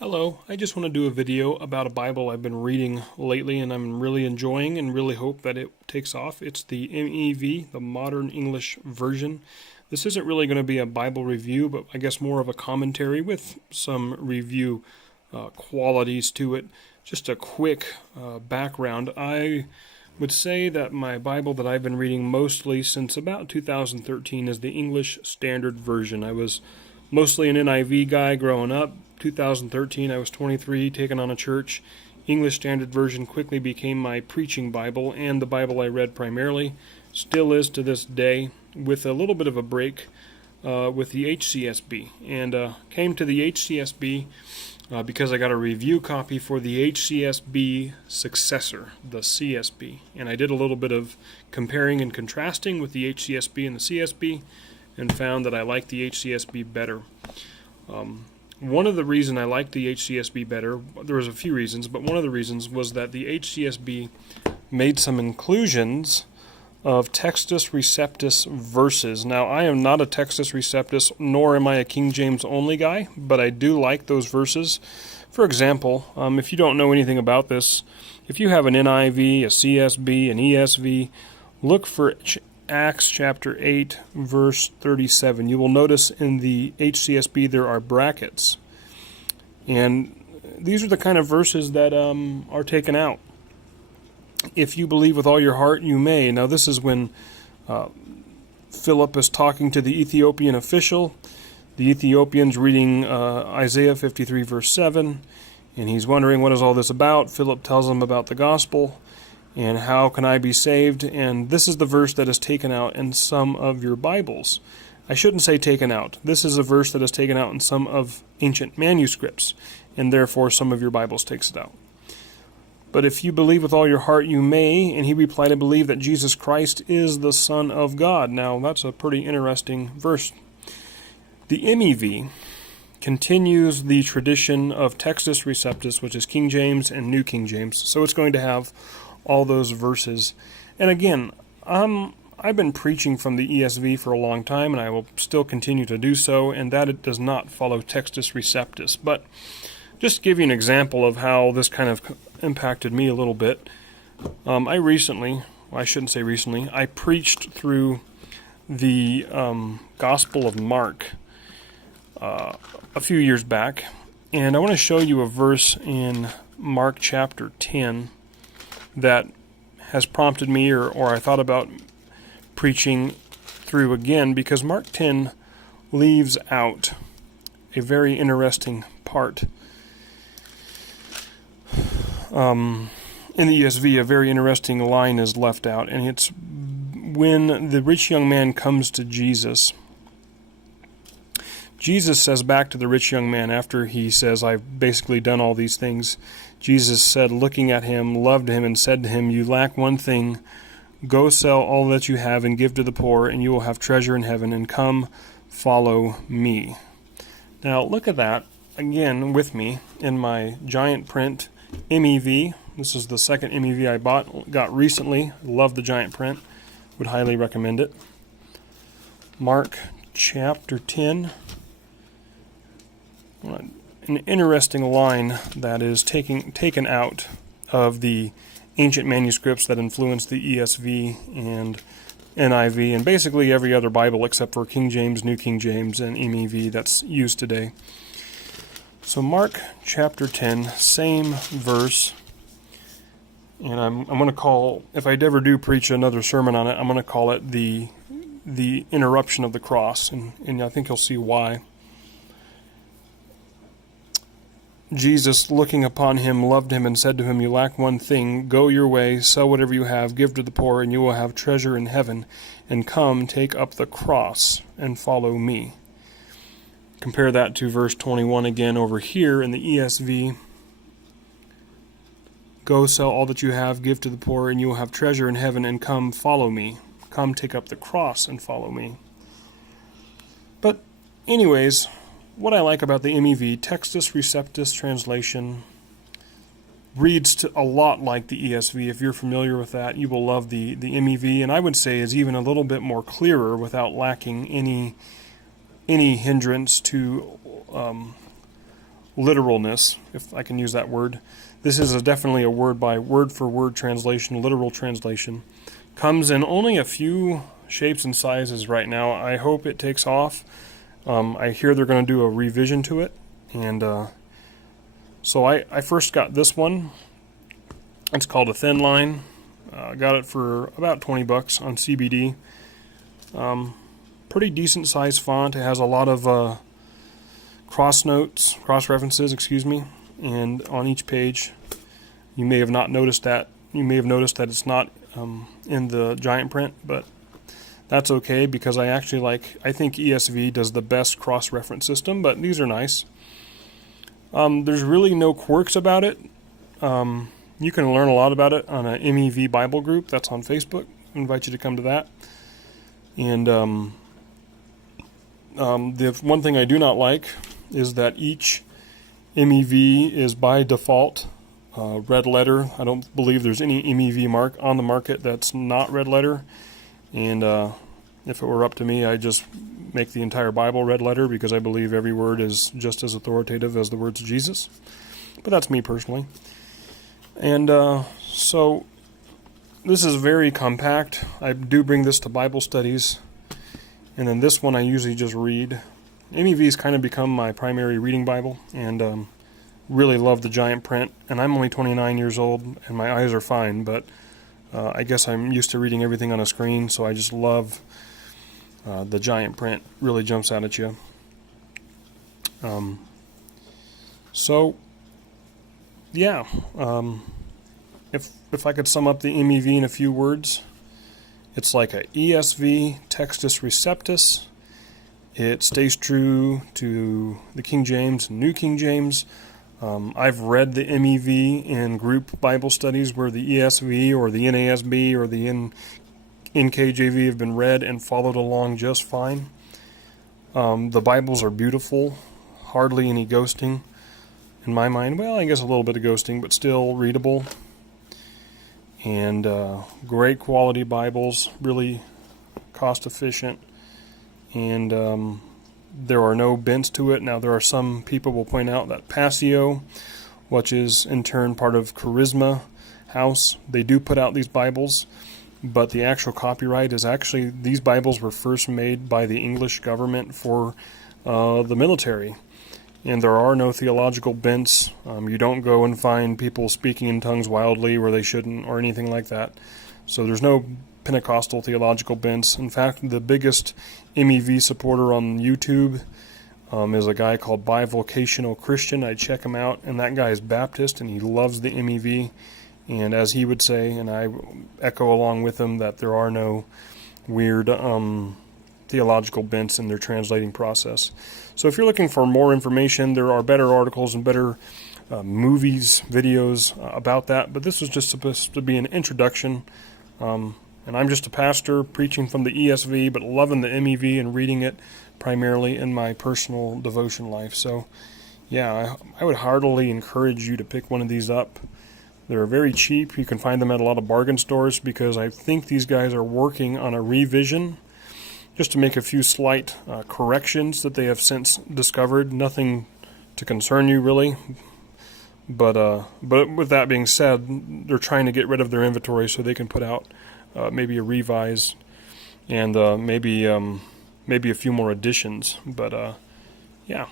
Hello, I just want to do a video about a Bible I've been reading lately and I'm really enjoying and really hope that it takes off. It's the MEV, the Modern English Version. This isn't really going to be a Bible review, but I guess more of a commentary with some review qualities to it. Just a quick background. I would say that my Bible that I've been reading mostly since about 2013 is the English Standard Version. I was mostly an NIV guy growing up. 2013, I was 23, taken on a church. English Standard Version quickly became my preaching Bible and the Bible I read primarily. Still is to this day, with a little bit of a break with the HCSB. And came to the HCSB because I got a review copy for the HCSB successor, the CSB. And I did a little bit of comparing and contrasting with the HCSB and the CSB and found that I liked the HCSB better. One of the reasons I liked the HCSB better, there was a few reasons, but one of the reasons was that the HCSB made some inclusions of Textus Receptus verses. Now, I am not a Textus Receptus, nor am I a King James only guy, but I do like those verses. For example, if you don't know anything about this, if you have an NIV, a CSB, an ESV, look for Acts chapter 8, verse 37. You will notice in the HCSB there are brackets. And these are the kind of verses that are taken out. If you believe with all your heart, you may. Now this is when Philip is talking to the Ethiopian official. The Ethiopian's reading Isaiah 53, verse 7. And he's wondering, what is all this about? Philip tells him about the gospel. And how can I be saved? And this is the verse that is taken out in some of your Bibles. I shouldn't say taken out. This is a verse that is taken out in some of ancient manuscripts, and therefore some of your Bibles takes it out. But if you believe with all your heart, you may. And he replied, I believe that Jesus Christ is the Son of God. Now, that's a pretty interesting verse. The MEV continues the tradition of Textus Receptus, which is King James and New King James. So it's going to have all those verses. And again, I've been preaching from the ESV for a long time, and I will still continue to do so, and that it does not follow Textus Receptus. But just to give you an example of how this kind of impacted me a little bit, I preached through the Gospel of Mark a few years back, and I want to show you a verse in Mark chapter 10 that has prompted me, or I thought about preaching through again, because Mark 10 leaves out a very interesting part. In the ESV, a very interesting line is left out, and it's when the rich young man comes to Jesus. Jesus says back to the rich young man, after he says, I've basically done all these things, Jesus said, looking at him, loved him, and said to him, you lack one thing. Go sell all that you have and give to the poor, and you will have treasure in heaven, and come, follow me. Now, look at that, again, with me, in my giant print MEV. This is the second MEV I got recently. Love the giant print. Would highly recommend it. Mark chapter 10. An interesting line that is taken out of the ancient manuscripts that influence the ESV and NIV, and basically every other Bible except for King James, New King James, and MEV that's used today. So Mark chapter 10, same verse, and I'm going to call, if I ever do preach another sermon on it, I'm going to call it the interruption of the cross, and I think you'll see why. Jesus, looking upon him, loved him, and said to him, you lack one thing. Go your way, sell whatever you have, give to the poor, and you will have treasure in heaven. And come, take up the cross, and follow me. Compare that to verse 21 again over here in the ESV. Go, sell all that you have, give to the poor, and you will have treasure in heaven, and come, follow me. Come, take up the cross, and follow me. But anyways, what I like about the MEV, Textus Receptus translation, reads a lot like the ESV. If you're familiar with that, you will love the MEV, and I would say is even a little bit more clearer without lacking any hindrance to literalness, if I can use that word. This is definitely a word for word translation, literal translation. Comes in only a few shapes and sizes right now. I hope it takes off. I hear they're going to do a revision to it, and so I first got this one. It's called a thin line. Got it for about $20 on CBD. Pretty decent size font. It has a lot of cross references, and on each page. You may have not noticed that. You may have noticed that it's not in the giant print, but that's okay because I think ESV does the best cross-reference system, but these are nice. There's really no quirks about it. You can learn a lot about it on an MEV Bible group that's on Facebook. I invite you to come to that. And the one thing I do not like is that each MEV is by default red letter. I don't believe there's any MEV mark on the market that's not red letter. And if it were up to me, I'd just make the entire Bible red letter because I believe every word is just as authoritative as the words of Jesus. But that's me personally. And so this is very compact. I do bring this to Bible studies. And then this one I usually just read. MEV has kind of become my primary reading Bible, and really love the giant print. And I'm only 29 years old, and my eyes are fine, but I guess I'm used to reading everything on a screen, so I just love the giant print. Really jumps out at you. So, yeah. If I could sum up the MEV in a few words, it's like a ESV Textus Receptus. It stays true to the King James and New King James. I've read the MEV in group Bible studies where the ESV or the NASB or the NKJV have been read and followed along just fine. The Bibles are beautiful, hardly any ghosting in my mind. Well, I guess a little bit of ghosting, but still readable. And great quality Bibles, really cost efficient. And there are no bents to it. Now, there are some people will point out that Passio, which is in turn part of Charisma House, they do put out these Bibles, but the actual copyright is actually, these Bibles were first made by the English government for the military. And there are no theological bents. You don't go and find people speaking in tongues wildly where they shouldn't or anything like that. So there's no Pentecostal theological bents. In fact, the biggest MEV supporter on YouTube is a guy called Bivocational Christian. I check him out, and that guy is Baptist, and he loves the MEV. And as he would say, and I echo along with him, that there are no weird theological bents in their translating process. So if you're looking for more information, there are better articles and better movies, videos about that. But this was just supposed to be an introduction. And I'm just a pastor preaching from the ESV, but loving the MEV and reading it primarily in my personal devotion life. So, yeah, I would heartily encourage you to pick one of these up. They're very cheap. You can find them at a lot of bargain stores because I think these guys are working on a revision just to make a few slight corrections that they have since discovered. Nothing to concern you, really. But with that being said, they're trying to get rid of their inventory so they can put out maybe a revise and maybe a few more additions. But yeah.